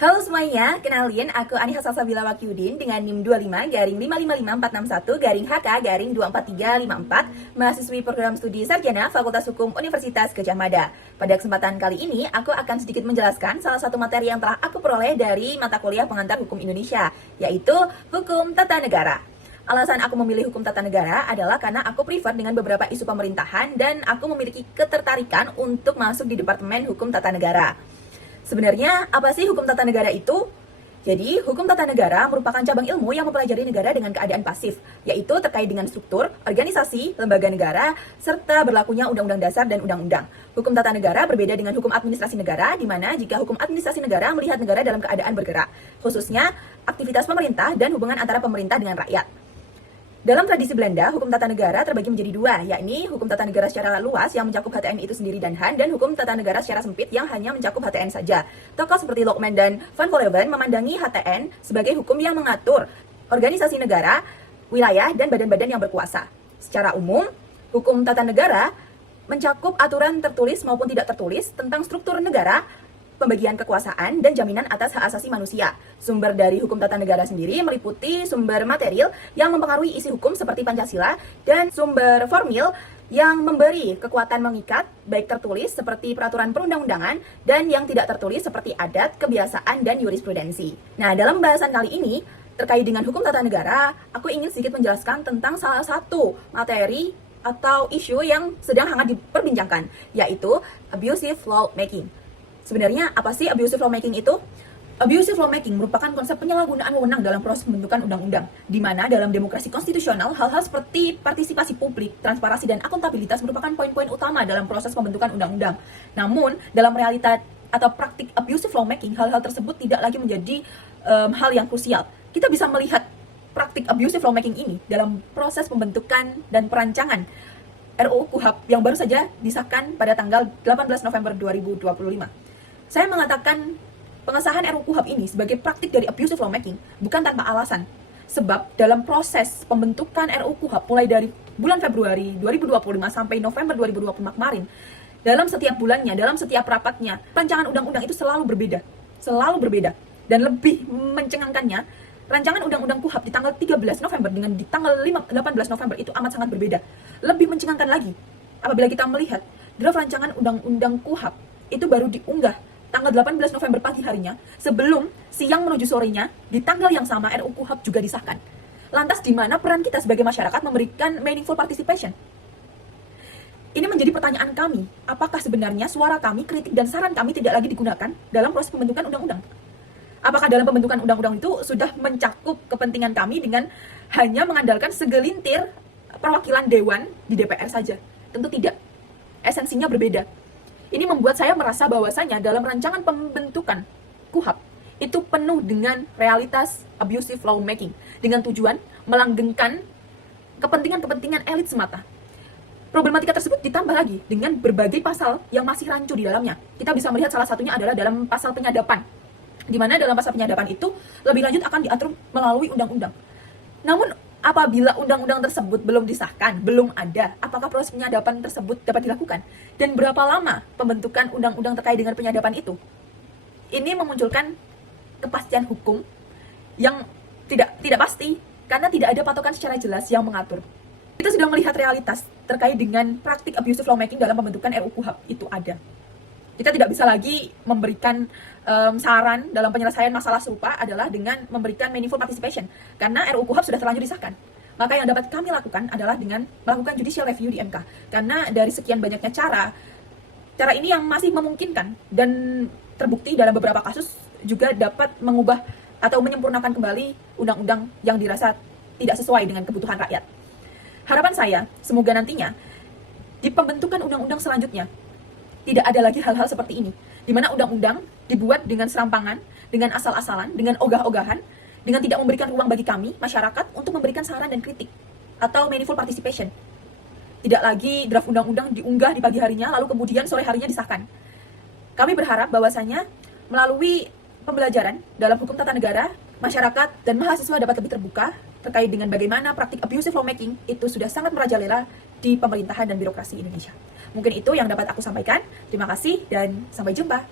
Halo semuanya, kenalin aku Anissa Salsabila Wakyudin dengan NIM 25-555-461-HK-24354, mahasiswi program studi sarjana Fakultas Hukum Universitas Gadjah Mada. Pada kesempatan kali ini, aku akan sedikit menjelaskan salah satu materi yang telah aku peroleh dari mata kuliah pengantar Hukum Indonesia, yaitu Hukum Tata Negara. Alasan aku memilih Hukum Tata Negara adalah karena aku prefer dengan beberapa isu pemerintahan dan aku memiliki ketertarikan untuk masuk di Departemen Hukum Tata Negara. Sebenarnya, apa sih hukum tata negara itu? Jadi, hukum tata negara merupakan cabang ilmu yang mempelajari negara dengan keadaan pasif, yaitu terkait dengan struktur, organisasi, lembaga negara, serta berlakunya undang-undang dasar dan undang-undang. Hukum tata negara berbeda dengan hukum administrasi negara, di mana jika hukum administrasi negara melihat negara dalam keadaan bergerak, khususnya aktivitas pemerintah dan hubungan antara pemerintah dengan rakyat. Dalam tradisi Belanda, hukum tata negara terbagi menjadi dua, yakni hukum tata negara secara luas yang mencakup HTN itu sendiri dan HAN, dan hukum tata negara secara sempit yang hanya mencakup HTN saja. Tokoh seperti Lokman dan Van Vollenhoven memandangi HTN sebagai hukum yang mengatur organisasi negara, wilayah, dan badan-badan yang berkuasa. Secara umum, hukum tata negara mencakup aturan tertulis maupun tidak tertulis tentang struktur negara, pembagian kekuasaan, dan jaminan atas hak asasi manusia. Sumber dari hukum tata negara sendiri meliputi sumber material yang mempengaruhi isi hukum seperti Pancasila, dan sumber formil yang memberi kekuatan mengikat, baik tertulis seperti peraturan perundang-undangan, dan yang tidak tertulis seperti adat, kebiasaan, dan jurisprudensi. Nah, dalam pembahasan kali ini, terkait dengan hukum tata negara, aku ingin sedikit menjelaskan tentang salah satu materi atau isu yang sedang hangat diperbincangkan, yaitu abusive lawmaking. Sebenarnya apa sih abusive lawmaking itu? Abusive lawmaking merupakan konsep penyalahgunaan wewenang dalam proses pembentukan undang-undang, di mana dalam demokrasi konstitusional hal-hal seperti partisipasi publik, transparansi, dan akuntabilitas merupakan poin-poin utama dalam proses pembentukan undang-undang. Namun, dalam realita atau praktik abusive lawmaking, hal-hal tersebut tidak lagi menjadi hal yang krusial. Kita bisa melihat praktik abusive lawmaking ini dalam proses pembentukan dan perancangan RUU KUHP yang baru saja disahkan pada tanggal 18 November 2025. Saya mengatakan pengesahan RUU KUHP ini sebagai praktik dari abusive lawmaking bukan tanpa alasan. Sebab dalam proses pembentukan RUU KUHP mulai dari bulan Februari 2025 sampai November 2025 kemarin, dalam setiap bulannya, dalam setiap rapatnya, rancangan undang-undang itu selalu berbeda. Dan lebih mencengangkannya, rancangan undang-undang KUHP di tanggal 13 November dengan di tanggal 18 November itu amat sangat berbeda. Lebih mencengangkan lagi apabila kita melihat draft rancangan undang-undang KUHP itu baru diunggah tanggal 18 November pagi harinya, sebelum siang menuju sorenya, di tanggal yang sama RUU KUHP juga disahkan. Lantas di mana peran kita sebagai masyarakat memberikan meaningful participation? Ini menjadi pertanyaan kami, apakah sebenarnya suara kami, kritik, dan saran kami tidak lagi digunakan dalam proses pembentukan undang-undang? Apakah dalam pembentukan undang-undang itu sudah mencakup kepentingan kami dengan hanya mengandalkan segelintir perwakilan dewan di DPR saja? Tentu tidak. Esensinya berbeda. Ini membuat saya merasa bahwasanya dalam rancangan pembentukan KUHP itu penuh dengan realitas abusive lawmaking dengan tujuan melanggengkan kepentingan-kepentingan elit semata. Problematika tersebut ditambah lagi dengan berbagai pasal yang masih rancu di dalamnya. Kita bisa melihat salah satunya adalah dalam pasal penyadapan, di mana dalam pasal penyadapan itu lebih lanjut akan diatur melalui undang-undang. Namun apabila undang-undang tersebut belum disahkan, belum ada, apakah proses penyadapan tersebut dapat dilakukan? Dan berapa lama pembentukan undang-undang terkait dengan penyadapan itu? Ini memunculkan kepastian hukum yang tidak pasti, karena tidak ada patokan secara jelas yang mengatur. Kita sudah melihat realitas terkait dengan praktik abusive lawmaking dalam pembentukan RUU KUHP itu ada. Kita tidak bisa lagi memberikan saran dalam penyelesaian masalah serupa adalah dengan memberikan meaningful participation, karena RUU KUHP sudah terlanjur disahkan. Maka yang dapat kami lakukan adalah dengan melakukan judicial review di MK, karena dari sekian banyaknya cara ini yang masih memungkinkan dan terbukti dalam beberapa kasus juga dapat mengubah atau menyempurnakan kembali undang-undang yang dirasa tidak sesuai dengan kebutuhan rakyat. Harapan saya, semoga nantinya di pembentukan undang-undang selanjutnya tidak ada lagi hal-hal seperti ini, di mana undang-undang dibuat dengan serampangan, dengan asal-asalan, dengan ogah-ogahan, dengan tidak memberikan ruang bagi kami, masyarakat, untuk memberikan saran dan kritik, atau meaningful participation. Tidak lagi draft undang-undang diunggah di pagi harinya, lalu kemudian sore harinya disahkan. Kami berharap bahwasanya melalui pembelajaran dalam hukum tata negara, masyarakat dan mahasiswa dapat lebih terbuka terkait dengan bagaimana praktik abusive lawmaking itu sudah sangat merajalela di pemerintahan dan birokrasi Indonesia. Mungkin itu yang dapat aku sampaikan. Terima kasih dan sampai jumpa.